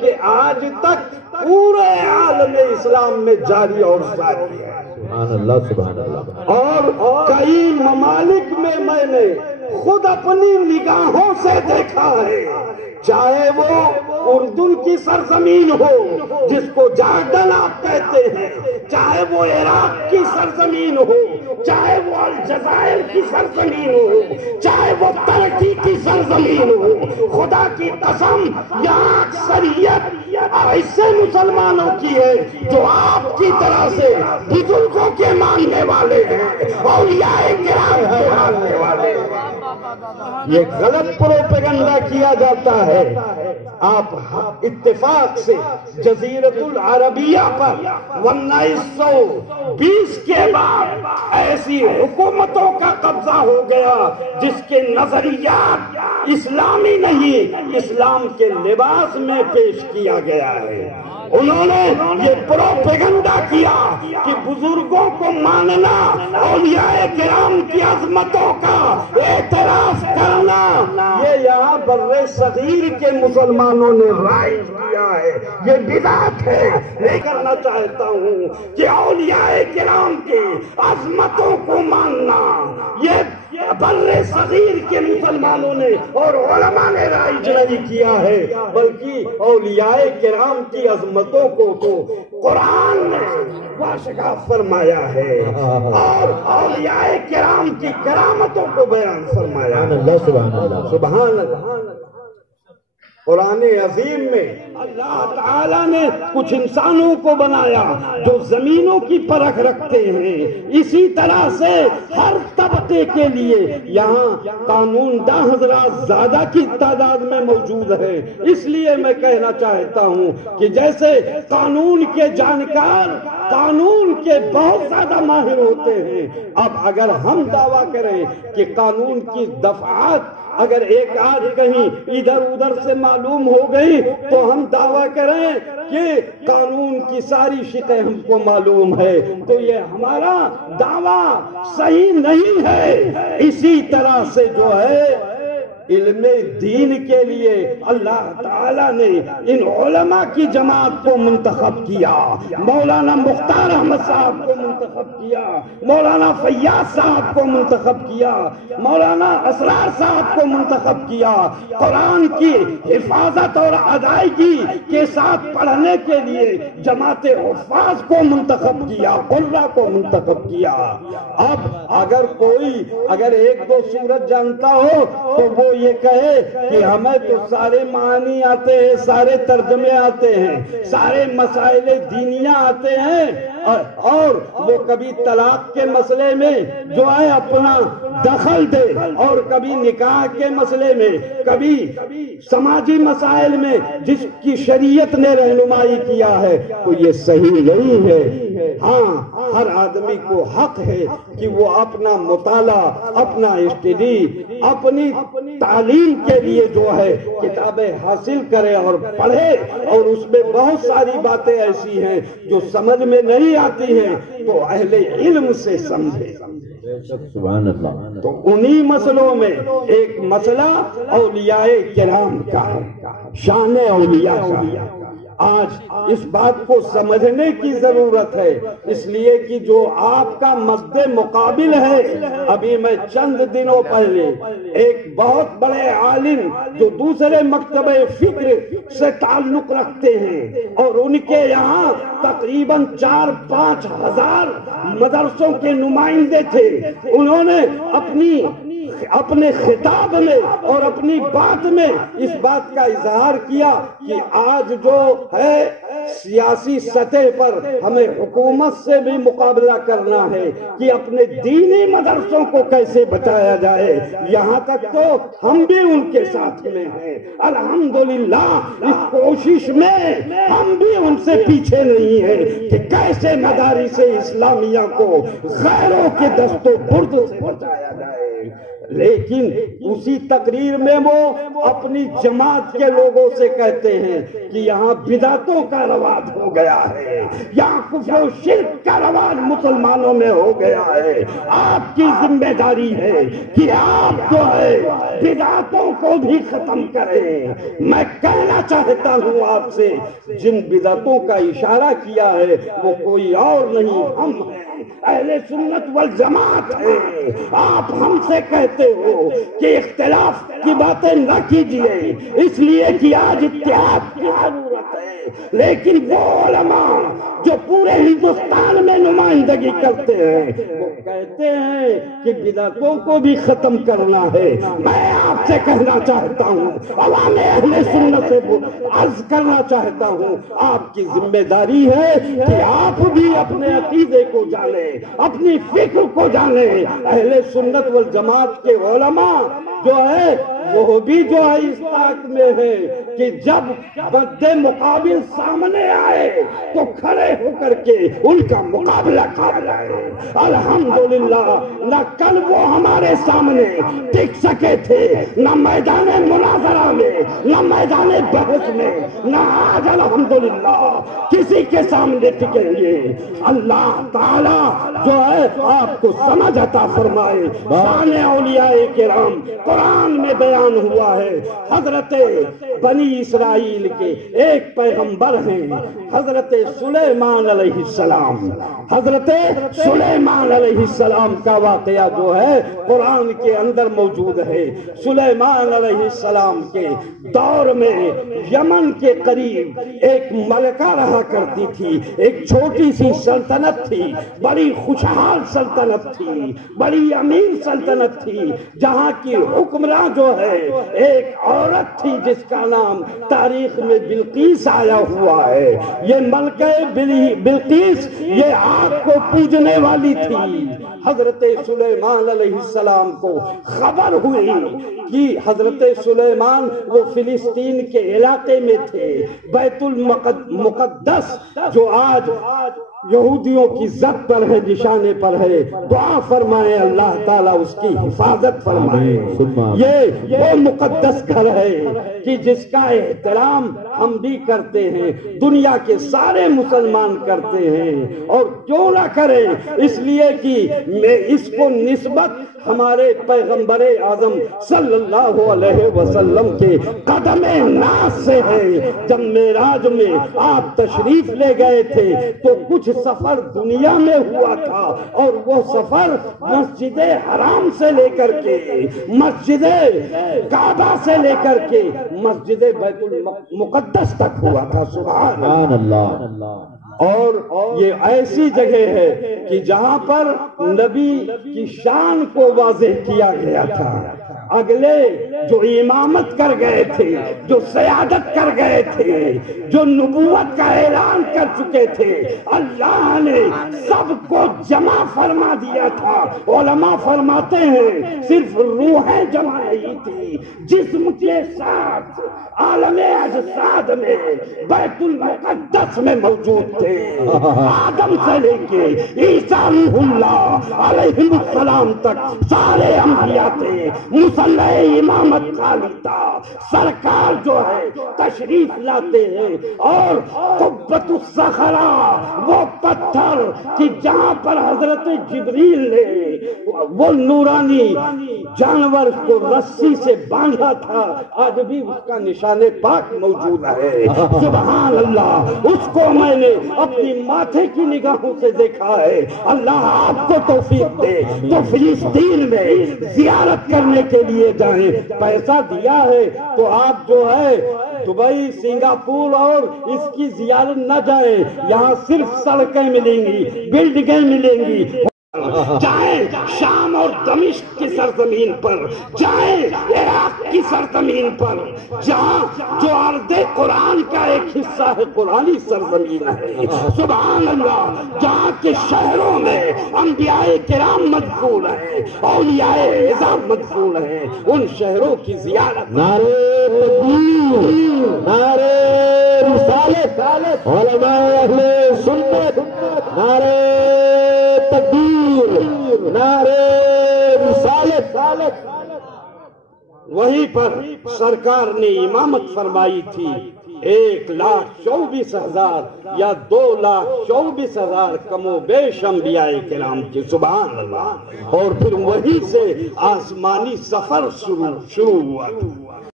کہ آج تک پورے عالم اسلام میں جاری اور ساری ہے۔ سبحان اللہ، سبحان اللہ۔ اور کئی ممالک میں میں نے خود اپنی نگاہوں سے دیکھا ہے، چاہے وہ اردن کی سرزمین ہو جس کو جارڈن آپ کہتے ہیں، چاہے وہ عراق کی سرزمین ہو، چاہے وہ الجزائر کی سرزمین ہو، چاہے وہ ترکی کی سرزمین ہو، خدا کی قسم یہاں اکثریت ایسے مسلمانوں کی ہے جو آپ کی طرح سے بزرگوں کے ماننے والے ہیں، اولیاء کرام کے ماننے والے ہیں۔ یہ غلط پروپیگنڈا کیا جاتا ہے۔ آپ اتفاق سے جزیرت العربیہ پر 1920 کے بعد ایسی حکومتوں کا قبضہ ہو گیا جس کے نظریات اسلامی نہیں، اسلام کے لباس میں پیش کیا گیا ہے۔ انہوں نے یہ پروپیگنڈا کیا کہ بزرگوں کو ماننا، اولیاء کرام کی عظمتوں کا اعتراف کرنا، یہ یہاں بر صغیر کے مسلمانوں نے رائج کیا ہے، یہ بدعت ہے۔ میں کرنا چاہتا ہوں کہ اولیاء کرام کی عظمتوں کو ماننا یہ بر صغیر کے مسلمانوں نے اور علماء نے رائج نہیں کیا ہے، بلکہ اولیاء کرام کی عظمتوں کو تو قرآن نے واشگاف فرمایا ہے اور اولیاء کرام کی کرامتوں کو بیان فرمایا ہے۔ سبحان اللہ، سبحان اللہ۔ قرآن عظیم میں اللہ تعالیٰ نے کچھ انسانوں کو بنایا جو زمینوں کی پرکھ رکھتے ہیں، اسی طرح سے ہر طبقے کے لیے یہاں قانون داں حضرات زیادہ کی تعداد میں موجود ہے۔ اس لیے میں کہنا چاہتا ہوں کہ جیسے قانون کے جانکار قانون کے بہت زیادہ ماہر ہوتے ہیں، اب اگر ہم دعویٰ کریں کہ قانون کی دفعات اگر ایک آدھ کہیں ادھر ادھر سے معلوم ہو گئی تو ہم دعویٰ کریں کہ قانون کی ساری شقیں ہم کو معلوم ہے، تو یہ ہمارا دعویٰ صحیح نہیں ہے۔ اسی طرح سے جو ہے علم دین کے لیے اللہ تعالیٰ نے ان علماء کی جماعت کو منتخب کیا، مولانا مختار احمد صاحب کو منتخب کیا، مولانا فیاض صاحب کو منتخب کیا، مولانا اسرار صاحب کو منتخب کیا، قرآن کی حفاظت اور ادائیگی کے ساتھ پڑھنے کے لیے جماعت حفاظ کو منتخب کیا، قرہ کو منتخب کیا۔ اب اگر ایک دو سورت جانتا ہو تو وہ یہ کہے کہ ہمیں تو سارے معنی آتے ہیں، سارے ترجمے آتے ہیں، سارے مسائل دینیاں آتے ہیں، اور وہ کبھی طلاق کے مسئلے میں جو ہے اپنا دخل دے، اور کبھی نکاح کے مسئلے میں، کبھی سماجی مسائل میں جس کی شریعت نے رہنمائی کیا ہے، تو یہ صحیح نہیں ہے۔ ہاں، ہر آدمی کو حق ہے کہ وہ اپنا مطالعہ، اپنا اسٹڈی، اپنی تعلیم کے لیے جو ہے کتابیں حاصل کرے اور پڑھے، اور اس میں بہت ساری باتیں ایسی ہیں جو سمجھ میں نہیں آتی ہیں تو اہل علم سے سمجھے۔ سبحان اللہ۔ تو انہی مسئلوں میں ایک مسئلہ اولیاء کرام کا ہے، شان اولیاء کا۔ آج اس بات کو سمجھنے کی ضرورت ہے، اس لیے کہ جو آپ کا مد مقابل ہے، ابھی میں چند دنوں پہلے ایک بہت بڑے عالم جو دوسرے مکتبہ فکر سے تعلق رکھتے ہیں اور ان کے یہاں تقریباً 4-5 ہزار مدرسوں کے نمائندے تھے، انہوں نے اپنے خطاب میں اور اپنی بات میں اس بات کا اظہار کیا کہ آج جو ہے سیاسی سطح پر ہمیں حکومت سے بھی مقابلہ کرنا ہے کہ اپنے دینی مدرسوں کو کیسے بچایا جائے، یہاں تک تو ہم بھی ان کے ساتھ میں ہیں۔ الحمدللہ اس کوشش میں ہم بھی ان سے پیچھے نہیں ہیں کہ کیسے مدارس اسلامیہ کو غیروں کے دست و برد سے بچایا جائے۔ لیکن اسی تقریر میں وہ اپنی جماعت کے لوگوں سے کہتے ہیں کہ یہاں بدعتوں کا رواج ہو گیا ہے، یہاں کفر و شرک کا رواج مسلمانوں میں ہو گیا ہے۔ آپ کی ذمہ داری ہے کہ آپ جو ہے بدعتوں کو بھی ختم کریں۔ میں کہنا چاہتا ہوں آپ سے، جن بدعتوں کا اشارہ کیا ہے وہ کوئی اور نہیں، ہم ہیں، اہل سنت والجماعت ہے۔ آپ ہم سے کہتے ہو کہ اختلاف کی باتیں نہ کیجیے اس لیے کہ آج اتحاد کی ضرورت ہے، لیکن وہ علماء جو پورے ہندوستان میں نمائندگی کرتے ہیں وہ کہتے ہیں کہ بدعتوں کو بھی ختم کرنا ہے۔ میں آپ سے کہنا چاہتا ہوں، عوام اہل سنت سے عرض کرنا چاہتا ہوں، آپ کی ذمہ داری ہے کہ آپ بھی اپنے عقیدے کو جانیں، اپنی فکر کو جانیں۔ اہل سنت والجماعت کے علماء جو ہے وہ بھی جو ہے اس طاقت میں ہے کہ جب بد مقابل سامنے آئے تو کھڑے ہو کر کے ان کا مقابلہ کیا جائے۔ الحمدللہ نہ کل وہ ہمارے سامنے ٹک سکے تھے، نہ میدان مناظرہ میں، نہ میدان بحث میں، نہ آج الحمدللہ کسی کے سامنے ٹکیں گے۔ اللہ تعالی جو ہے آپ کو سمجھ عطا فرمائے۔ شان اولیاء کرام قرآن میں بیان ہوا ہے، حضرت بنی اسرائیل کے ایک پیغمبر ہیں حضرت سلیمان علیہ السلام۔ حضرت سلیمان علیہ السلام کا واقعہ جو ہے قرآن کے اندر موجود ہے۔ سلیمان علیہ السلام کے دور میں یمن کے قریب ایک ملکہ رہا کرتی تھی، ایک چھوٹی سی سلطنت تھی، بڑی خوشحال سلطنت تھی، بڑی امیر سلطنت تھی، جہاں کی حکمراں جو ہے ایک عورت تھی جس کا نام تاریخ میں بلقیس آیا ہوا ہے۔ یہ ملکہ بلقیس یہ آگ کو پوجنے والی تھی۔ حضرت سلیمان علیہ السلام کو خبر ہوئی کہ حضرت سلیمان وہ فلسطین کے علاقے میں تھے، بیت المقدس جو آج یہودیوں کی ضد پر ہے، نشانے پر ہے، دعا فرمائے اللہ تعالیٰ اس کی حفاظت فرمائے۔ یہ وہ مقدس گھر ہے کہ جس کا احترام ہم بھی کرتے ہیں، دنیا کے سارے مسلمان کرتے ہیں، اور کیوں نہ کریں، اس لیے کہ اس کو نسبت ہمارے پیغمبر اعظم صلی اللہ علیہ وسلم کے قدم ناز سے ہے۔ جب معراج میں آپ تشریف لے گئے تھے تو کچھ سفر دنیا میں ہوا تھا، اور وہ سفر مسجد حرام سے لے کر کے مسجد کعبہ سے لے کر کے مسجد بیت المقدس تک ہوا تھا۔ سبحان اللہ۔ اور یہ ایسی جگہ ہے کہ جہاں پر نبی کی شان کو واضح کیا گیا تھا۔ اگلے جو امامت کر گئے تھے، جو سیادت کر گئے تھے، جو نبوت کا اعلان کر چکے تھے، اللہ نے سب کو جمع فرما دیا تھا۔ علماء فرماتے ہیں صرف روحیں جمع نہیں تھی، جسم کے ساتھ عالم اجساد میں بیت المقدس میں موجود تھے۔ آدم سے لے کے عیسیٰ روح اللہ علیہ السلام تک سارے انبیاء تھے، مسلح امامت خالی تھا۔ سرکار جو ہے تشریف لاتے ہیں، اور قبۃ الصخرہ وہ پتھر کہ جہاں پر حضرت جبریل نے وہ نورانی جانور کو رسی سے باندھا تھا، آج بھی اس کا نشان پاک موجود ہے۔ سبحان اللہ، اس کو میں نے اپنی ماتھے کی نگاہوں سے دیکھا ہے۔ اللہ آپ کو توفیق دے تو فلسطین میں زیارت کرنے کے لیے جائیں۔ پیسہ دیا ہے تو آپ جو ہے دبئی، سنگاپور اور اس کی زیارت نہ جائیں، یہاں صرف سڑکیں ملیں گی، بلڈنگیں ملیں گی۔ جائیں شام اور دمشق کی سرزمین پر، جائیں عراق کی سرزمین پر، جہاں جو ارض قرآن کا ایک حصہ ہے، قرآنی سرزمین ہے۔ سبحان اللہ، جہاں کے شہروں میں انبیاء کرام مدفون ہیں، اولیاء اعظام مدفون ہیں، ان شہروں کی زیارت۔ نعرے تکبیر، نعرے رسالت، علماء اہل سنت، نعرے تکبیر، نعرے رسالت۔ وہیں پر سرکار نے امامت فرمائی تھی 1,24,000 یا 2,24,000 کم و بیش انبیاء کرام کی، سبحان اللہ۔ اور پھر وہیں سے آسمانی سفر شروع ہوا۔